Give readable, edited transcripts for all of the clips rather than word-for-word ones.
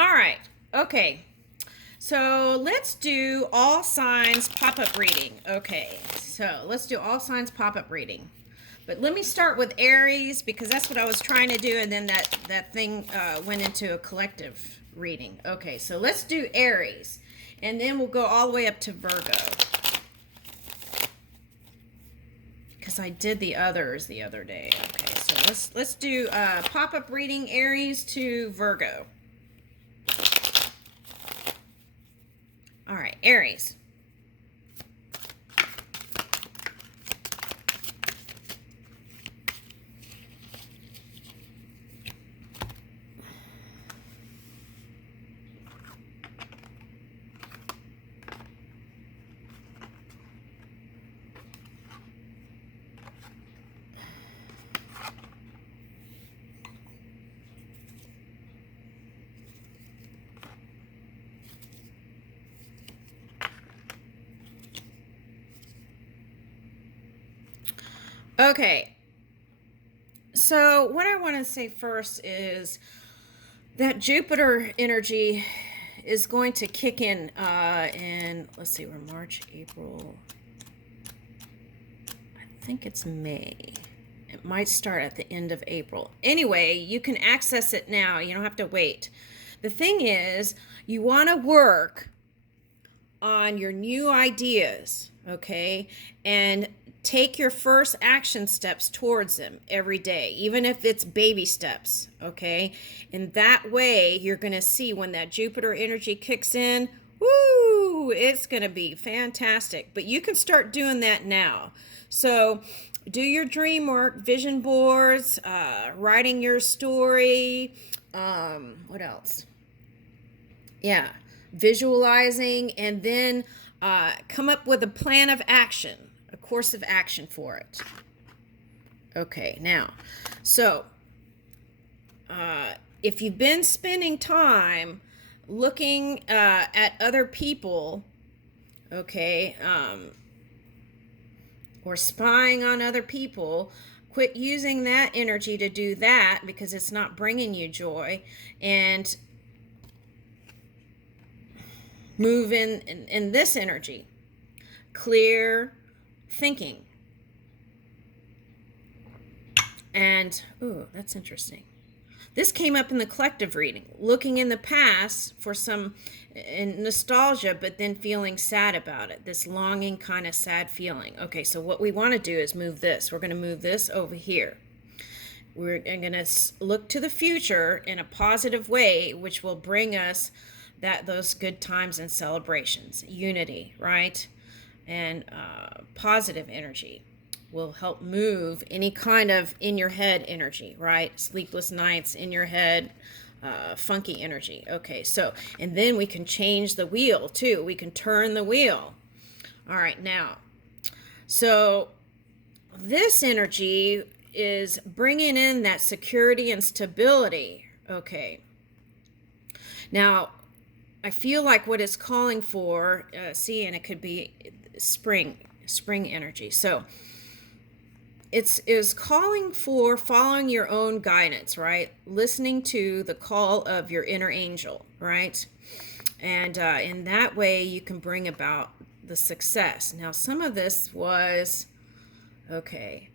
All right. Okay. So let's do all signs pop-up reading. Okay. So let's do all signs pop-up reading. But let me start with Aries because that's what I was trying to do, and then that thing went into a collective reading. Okay. So let's do Aries, and then we'll go all the way up to Virgo because I did the others the other day. Okay. So let's do pop-up reading Aries to Virgo. All right, Aries. Okay, so what I want to say first is that Jupiter energy is going to kick in, let's see, we're March, April, I think it's May. It might start at the end of April. Anyway, you can access it now. You don't have to wait. The thing is, you want to work on your new ideas, okay? And take your first action steps towards them every day, even if it's baby steps, okay? And that way, you're going to see when that Jupiter energy kicks in, woo, it's going to be fantastic. But you can start doing that now. So do your dream work, vision boards, writing your story, what else? Yeah, visualizing, and then come up with a plan of action, a course of action for it. Okay, now, so if you've been spending time looking at other people, okay, or spying on other people, quit using that energy to do that because it's not bringing you joy, and move in this energy, clear thinking. And ooh, that's interesting. This came up in the collective reading, looking in the past for some nostalgia, but then feeling sad about it, this longing kind of sad feeling. Okay, so what we want to do is move this. We're going to move this over here. We're going to look to the future in a positive way, which will bring us those good times and celebrations, unity, right? And positive energy will help move any kind of in your head energy, right? Sleepless nights, in your head, funky energy. Okay, so, and then we can change the wheel too. We can turn the wheel. All right, now, so this energy is bringing in that security and stability. Okay, now, I feel like what it's calling for, see, and it could be spring energy. So it is calling for following your own guidance, right? Listening to the call of your inner angel, right? And in that way, you can bring about the success. Now, some of this was, okay,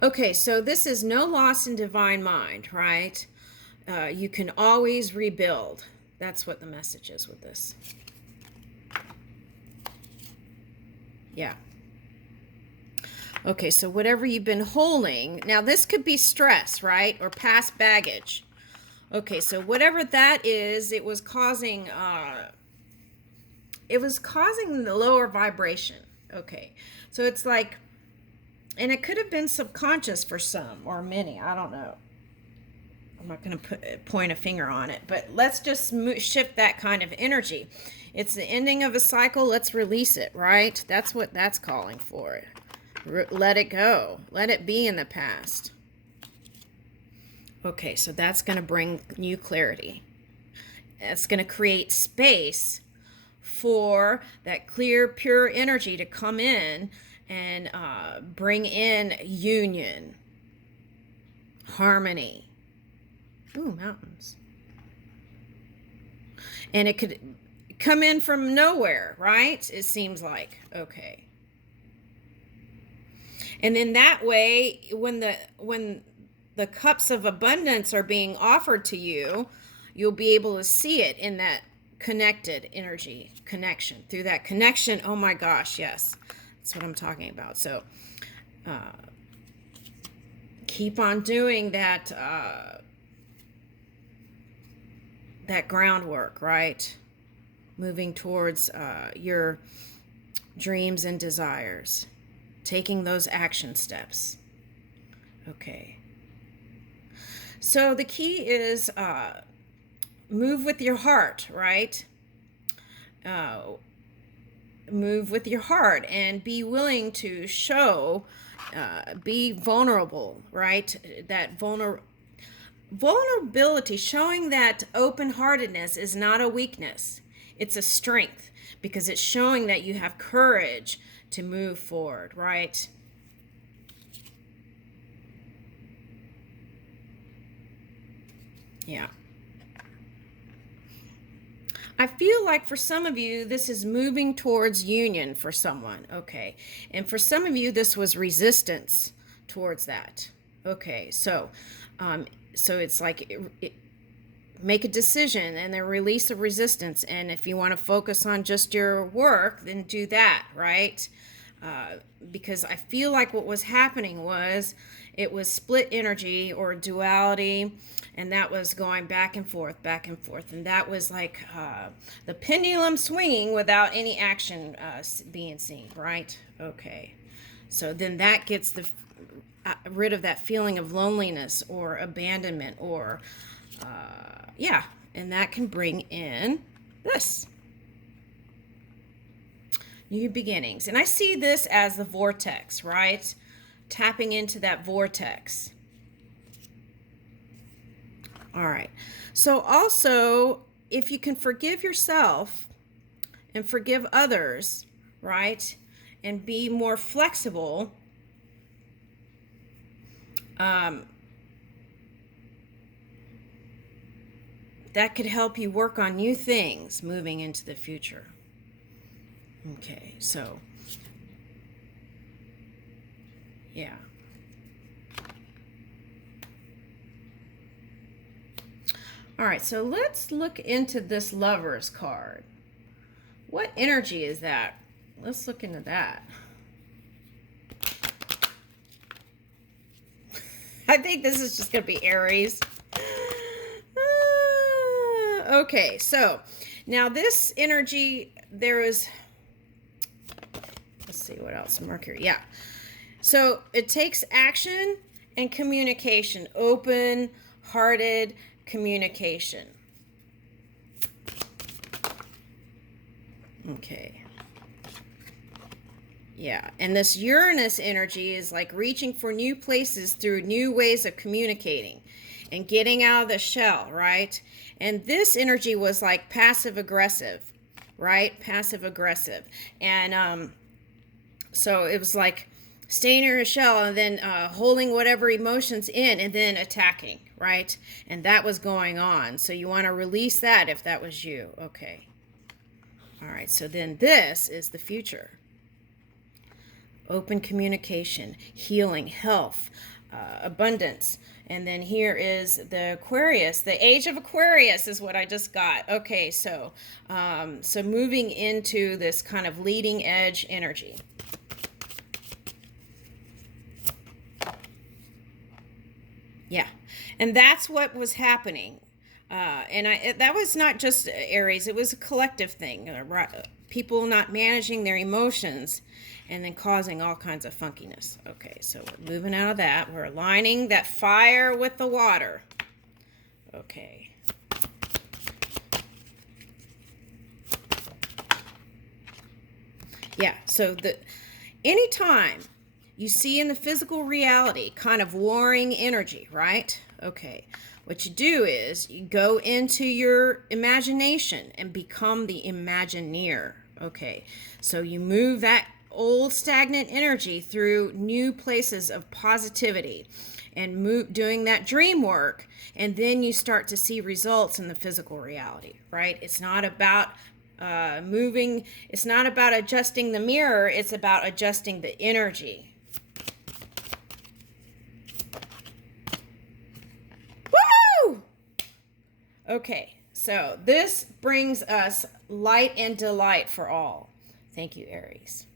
okay, so this is no loss in divine mind, right? You can always rebuild. That's what the message is with this. Yeah. Okay, so whatever you've been holding, now this could be stress, right? Or past baggage. Okay, so whatever that is, it was causing the lower vibration. Okay, so it's like, and it could have been subconscious for some or many. I don't know. I'm not going to point a finger on it, but let's just shift that kind of energy. It's the ending of a cycle. Let's release it, right? That's what that's calling for. Let it go. Let it be in the past. Okay, so that's going to bring new clarity. It's going to create space for that clear, pure energy to come in and bring in union, harmony. Ooh, mountains. And it could come in from nowhere, right? It seems like. Okay. And in that way, when the cups of abundance are being offered to you, you'll be able to see it in that connected energy connection. Through that connection, oh my gosh, yes. That's what I'm talking about. So keep on doing that that groundwork, right? Moving towards your dreams and desires. Taking those action steps. Okay. So the key is move with your heart, right? Move with your heart and be willing to show, be vulnerable, right? That vulnerability, showing that open-heartedness is not a weakness. It's a strength because it's showing that you have courage to move forward, right? Yeah. I feel like for some of you, this is moving towards union for someone. Okay. And for some of you, this was resistance towards that. Okay. So it's like make a decision and then release the resistance. And if you want to focus on just your work, then do that, right? Because I feel like what was happening was it was split energy or duality, and that was going back and forth, and that was like the pendulum swinging without any action being seen, right? Okay, so then that gets rid of that feeling of loneliness or abandonment or yeah, and that can bring in this. New beginnings. And I see this as the vortex, right? Tapping into that vortex. All right. So also, if you can forgive yourself and forgive others, right? And be more flexible, that could help you work on new things moving into the future. Okay, so, yeah. All right, so let's look into this Lovers card. What energy is that? Let's look into that. I think this is just going to be Aries. Okay, so now this energy, there is... Let's see what else. Mercury. Yeah. So it takes action and communication. Open-hearted communication. Okay. Yeah. And this Uranus energy is like reaching for new places through new ways of communicating and getting out of the shell, right? And this energy was like passive-aggressive, right? Passive-aggressive. And, so it was like staying in your shell and then holding whatever emotions in and then attacking, right? And that was going on. So you want to release that if that was you. Okay. All right. So then this is the future. Open communication, healing, health, abundance. And then here is the Aquarius. The age of Aquarius is what I just got. Okay. So moving into this kind of leading edge energy. Yeah, and that's what was happening. That was not just Aries, it was a collective thing. People not managing their emotions and then causing all kinds of funkiness. Okay, so we're moving out of that. We're aligning that fire with the water. Okay. Yeah, so anytime you see in the physical reality kind of warring energy, right? Okay, What you do is you go into your imagination and become the Imagineer. Okay, so you move that old stagnant energy through new places of positivity and doing that dream work, and then you start to see results in the physical reality, right? It's not about moving, it's not about adjusting the mirror, it's about adjusting the energy. Woo! Okay, so this brings us light and delight for all. Thank you, Aries.